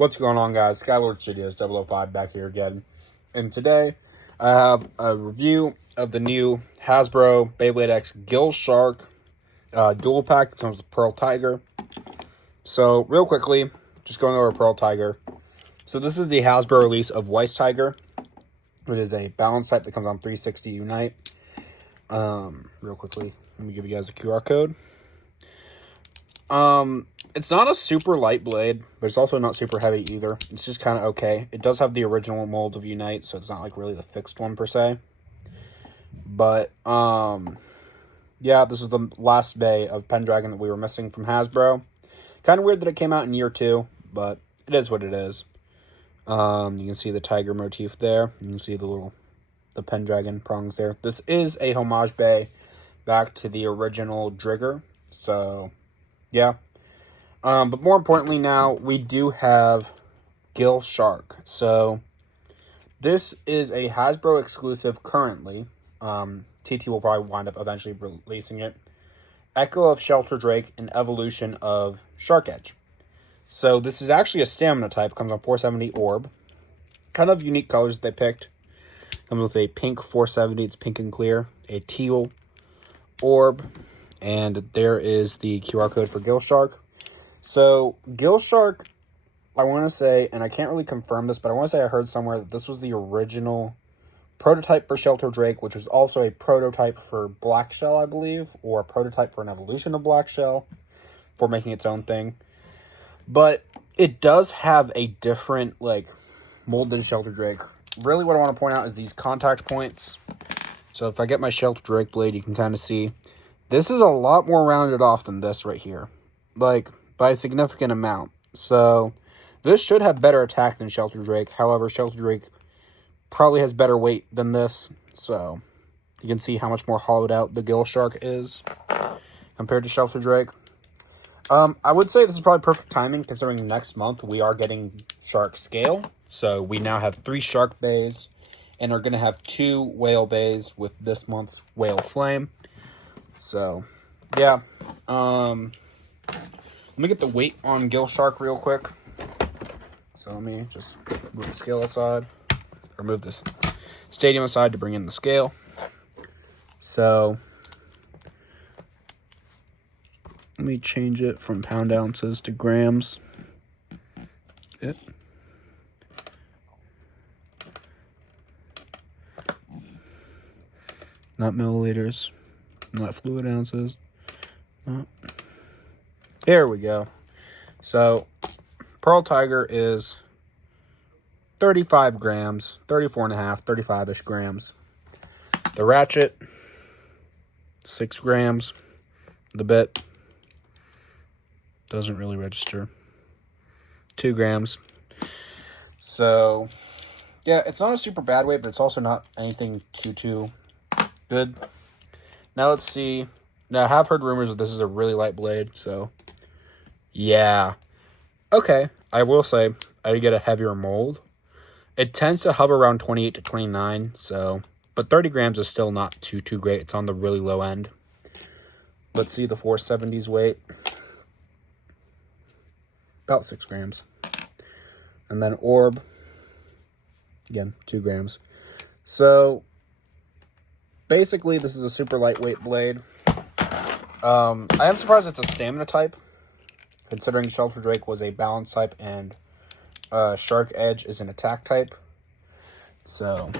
What's going on, guys? Skylord Studios 005 back here again. And today, I have a review of the new Hasbro Beyblade X Gill Shark dual pack that comes with Pearl Tiger. So, real quickly, just going over Pearl Tiger. So, this is the Hasbro release of Weiss Tiger. It is a balance type that comes on 360 Unite. Real quickly, let me give you guys a QR code. It's not a super light blade, but it's also not super heavy either. It's just kind of okay. It does have the original mold of Unite, so it's not like really the fixed one per se. But, yeah, this is the last bay of Pendragon that we were missing from Hasbro. Kind of weird that it came out in year 2, but it is what it is. You can see the tiger motif there. You can see the Pendragon prongs there. This is a homage bay back to the original Drigger, so yeah. But more importantly now, we do have Gill Shark. So, this is a Hasbro exclusive currently. TT will probably wind up eventually releasing it. Echo of Shelter Drake and Evolution of Shark Edge. So, this is actually a stamina type. Comes on 470 Orb. Kind of unique colors they picked. Comes with a pink 470. It's pink and clear. A teal Orb. And there is the QR code for Gill Shark. So, Gill Shark, I want to say, and I can't really confirm this, but I want to say I heard somewhere that this was the original prototype for Shelter Drake, which was also a prototype for Black Shell, I believe, or a prototype for an evolution of Black Shell for making its own thing. But it does have a different, mold than Shelter Drake. Really what I want to point out is these contact points. So, if I get my Shelter Drake blade, you can kind of see this is a lot more rounded off than this right here. By a significant amount. So, this should have better attack than Shelter Drake. However, Shelter Drake probably has better weight than this. So, you can see how much more hollowed out the Gill Shark is compared to Shelter Drake. I would say this is probably perfect timing considering next month we are getting Shark Scale. So, we now have 3 Shark bays and are going to have 2 Whale bays with this month's Whale Flame. So, yeah. Let me get the weight on Gill Shark real quick. So let me just move the scale aside, or move this stadium aside to bring in the scale. So let me change it from pound ounces to grams. Not milliliters, not fluid ounces. No. There we go. So, Pearl Tiger is 35 grams, 34.5, 35-ish grams. The Ratchet, 6 grams. The Bit doesn't really register. 2 grams. So, yeah, it's not a super bad weight, but it's also not anything too good. Now let's see. Now, I have heard rumors that this is a really light blade, so yeah. Okay, I will say I get a heavier mold. It tends to hover around 28 to 29, so, but 30 grams is still not too great. It's on the really low end. Let's see the 470's weight. About 6 grams. And then Orb, again, 2 grams. So, basically, this is a super lightweight blade. I am surprised it's a stamina type, considering Shelter Drake was a balance type and Shark Edge is an attack type. So,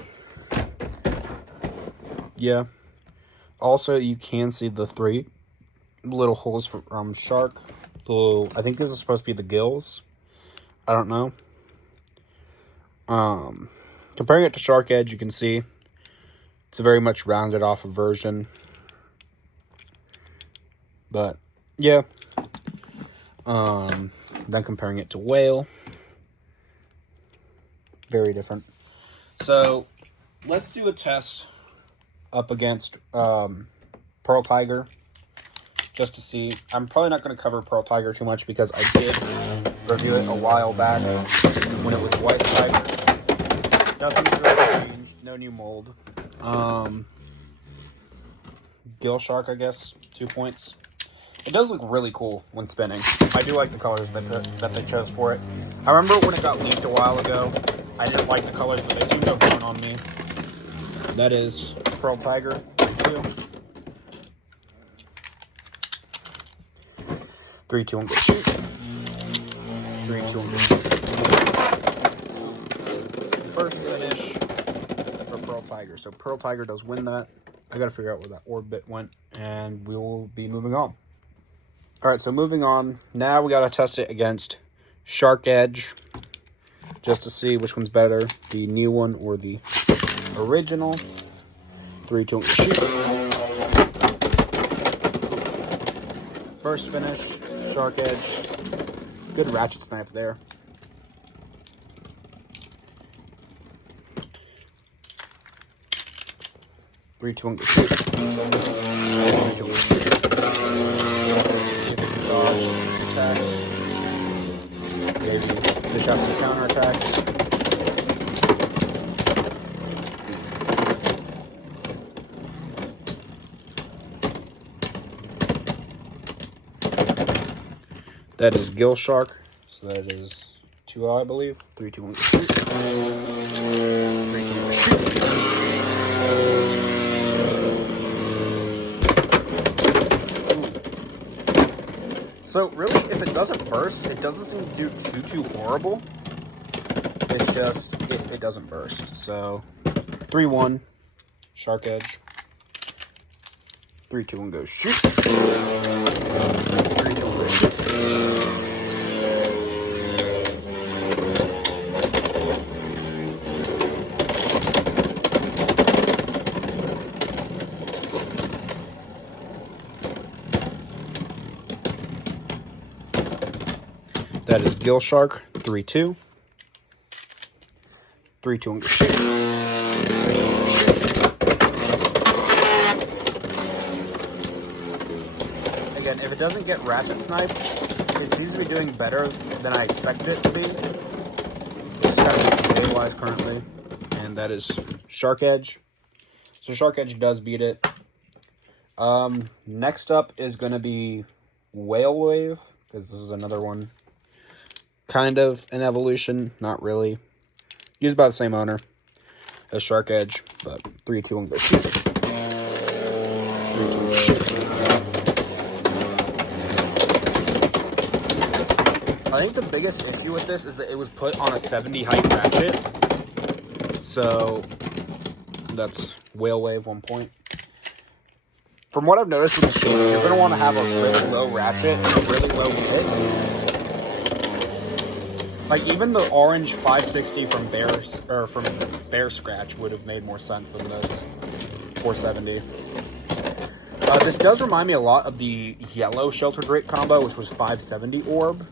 yeah. Also, you can see the 3 little holes from Shark. I think this is supposed to be the gills. I don't know. Comparing it to Shark Edge, you can see it's a very much rounded off version. But, yeah. Then comparing it to Whale. Very different. So, let's do a test up against Pearl Tiger. Just to see. I'm probably not going to cover Pearl Tiger too much because I did review it a while back when it was Weiss Tiger. Nothing's really changed. No new mold. Gill Shark, I guess. 2 points. It does look really cool when spinning. I do like the colors that they chose for it. I remember when it got leaked a while ago, I didn't like the colors, but they seem to have grown on me. That is Pearl Tiger 2. 3, 2, 1, go shoot. 3, 2, 1, go shoot. First finish for Pearl Tiger. So Pearl Tiger does win that. I gotta figure out where that orb bit went, and we will be moving on. Alright, so moving on. Now we gotta test it against Shark Edge, just to see which one's better, the new one or the original. 3, 2, 1, shoot. First finish, Shark Edge. Good ratchet snipe there. Three, two, 1, go shoot. 3, 2, 1, shoot. Dodge attacks. Maybe fish out some counter attacks. That is Gill Shark. So that is 2L, I believe. 3, 2, 1, go shoot. 3, 2, 1, go shoot. So really, if it doesn't burst, it doesn't seem to do too horrible. It's just if it doesn't burst. So 3, 1, Shark Edge. 3, 2, 1, go shoot. 3, 2, 1, go shoot. That is Gill Shark, 3, 2. 3, 2, 1, go shoot. Again, if it doesn't get ratchet sniped, it seems to be doing better than I expected it to be. It just kind of needs to stabilize currently. And that is Shark Edge. So Shark Edge does beat it. Next up is going to be Whale Wave, because this is another one. Kind of an evolution, not really. Used by the same owner as Shark Edge, but 3, 2, 1, go shoot. 3, 2, 1, shoot. I think the biggest issue with this is that it was put on a 70 height ratchet. So that's Whale Wave 1 point. From what I've noticed with the shape, you're going to want to have a really low ratchet and a really low hit. Like, even the orange 560 from Bear Scratch would have made more sense than this 470. This does remind me a lot of the yellow Shelter Drake combo, which was 570 orb.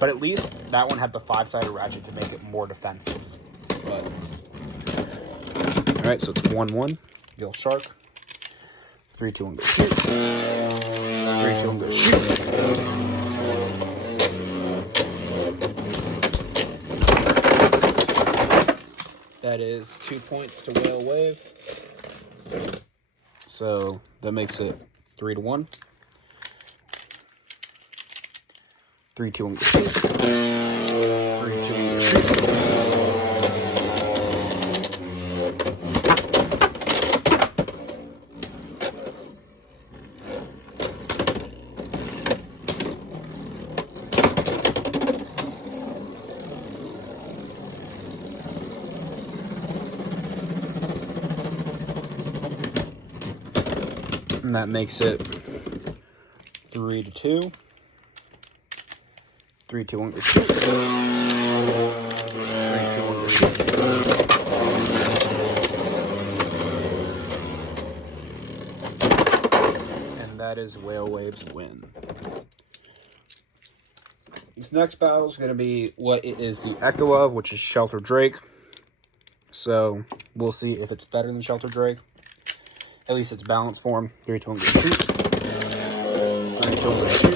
But at least that one had the 5-sided ratchet to make it more defensive. Alright, so it's 1, 1. Gill Shark. 3, 2, 1, go shoot. 3, 2, 1, go shoot. That is 2 points to Whale Wave. So that makes it 3 to 1. 3, 2, 1, go shoot. 3, 2, 1, go shoot. And that makes it 3 to 2. 3, 2, 1, go shoot. 3, 2, 1, go shoot. And that is Whale Wave's win. This next battle is going to be what it is the echo of, which is Shelter Drake. So we'll see if it's better than Shelter Drake. At least it's balanced form. 3, 2, 1, go shoot. 3, 2, 1, go shoot.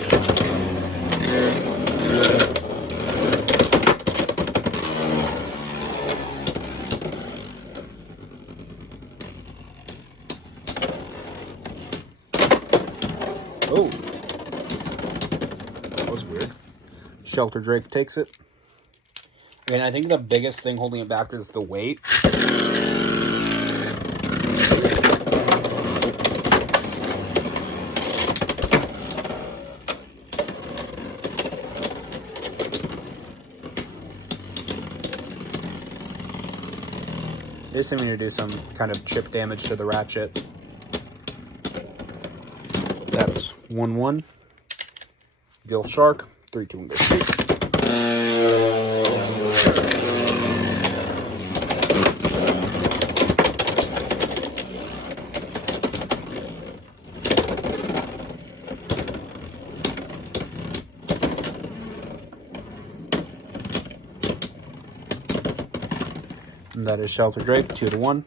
Oh, Shelter Drake takes it. And I think the biggest thing holding it back is the weight. You're assuming to do some kind of chip damage to the ratchet. That's 1-1. Gill Shark. 3-2 and go shoot. And that is Shelter Drake, 2-1.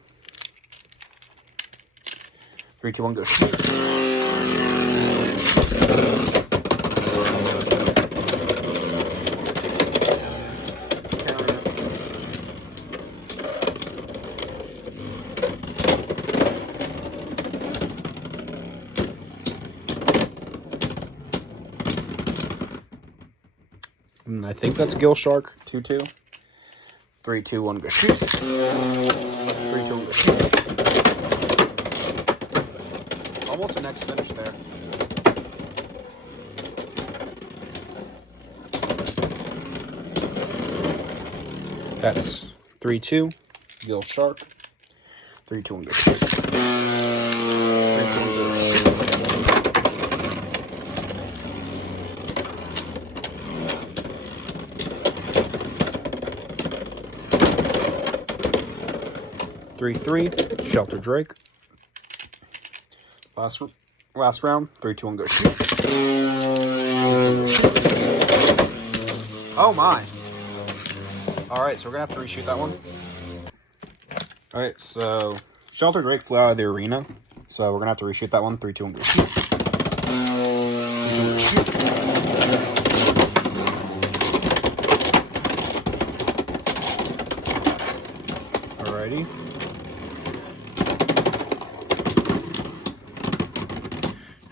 3-2-1 go shoot. And I think that's Gill Shark, 2-2. 3-2-1 go shoot. 3-2-1 go shoot. Almost an X finish there. That's 3-2. Gill Shark. 3-2-1 go shoot. 3-2-1 go shoot. 3-3, Shelter Drake. Last round, 3-2-1 go shoot. Oh my. Alright, so we're gonna have to reshoot that one. Alright, so Shelter Drake flew out of the arena. So we're gonna have to reshoot that one. 3-2-1 go shoot. 3-2-1 go shoot. Alrighty.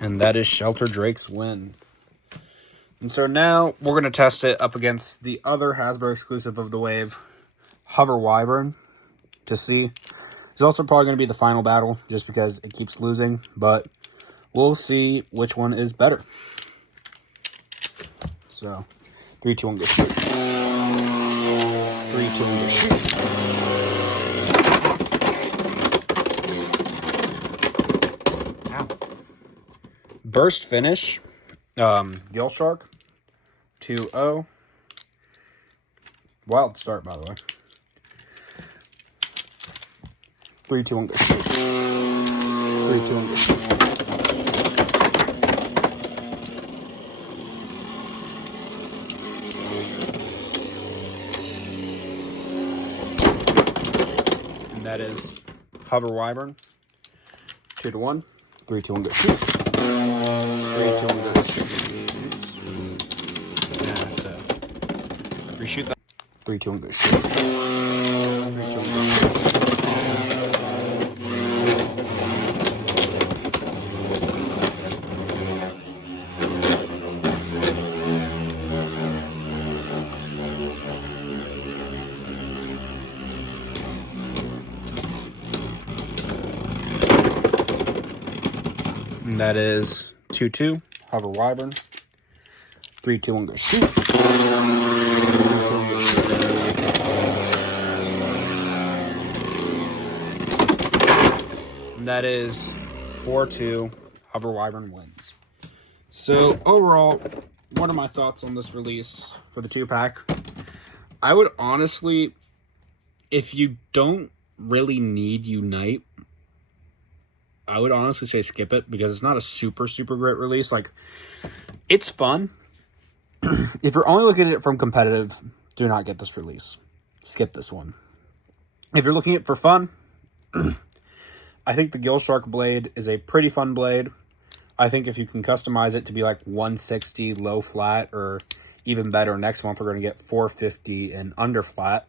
And that is Shelter Drake's win. And so now we're going to test it up against the other Hasbro exclusive of the wave, Hover Wyvern, to see. It's also probably going to be the final battle just because it keeps losing, but we'll see which one is better. So, 3-2-1 go shoot. 3-2-1 go shoot. Burst finish, Gill Shark, 2-0. Wild start, by the way. 3-2-1 go shoot. 3-2-1 go shoot. And that is Hover Wyvern, 2-1. 3-2-1 go shoot. 3-2-1 go shoot. So reshoot that. 3-2-1 go shoot. 3-2-1 go shoot. And that is 2-2, Hover Wyvern. 3-2-1 go shoot. 3-2-1 go shoot. And that is 4-2, Hover Wyvern wins. So overall, what are my thoughts on this release for the 2-pack? I would honestly, if you don't really need Unite, I would honestly say skip it because it's not a super great release. Like, it's fun. If you're only looking at it from competitive, do not get this release. Skip this one. If you're looking at it for fun, I think the Gill Shark blade is a pretty fun blade. I think if you can customize it to be like 160 low flat, or even better, next month we're going to get 450 and under flat.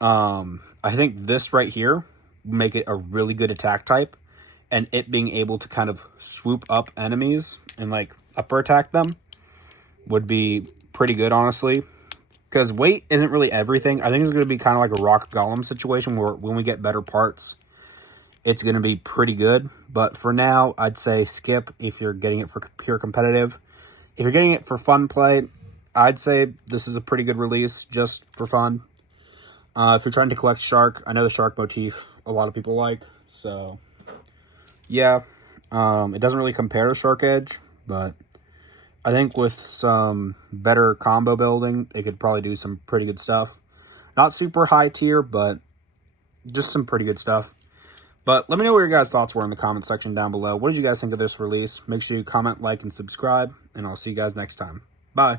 I think this right here will make it a really good attack type. And it being able to kind of swoop up enemies and like upper attack them would be pretty good, honestly. Because weight isn't really everything. I think it's going to be kind of like a Rock Golem situation where when we get better parts, it's going to be pretty good. But for now, I'd say skip if you're getting it for pure competitive. If you're getting it for fun play, I'd say this is a pretty good release just for fun. If you're trying to collect shark, I know the shark motif a lot of people like. So, yeah. It doesn't really compare to Shark Edge, but I think with some better combo building, it could probably do some pretty good stuff. Not super high tier, but just some pretty good stuff. But let me know what your guys' thoughts were in the comment section down below. What did you guys think of this release? Make sure you comment, like, and subscribe, and I'll see you guys next time. Bye.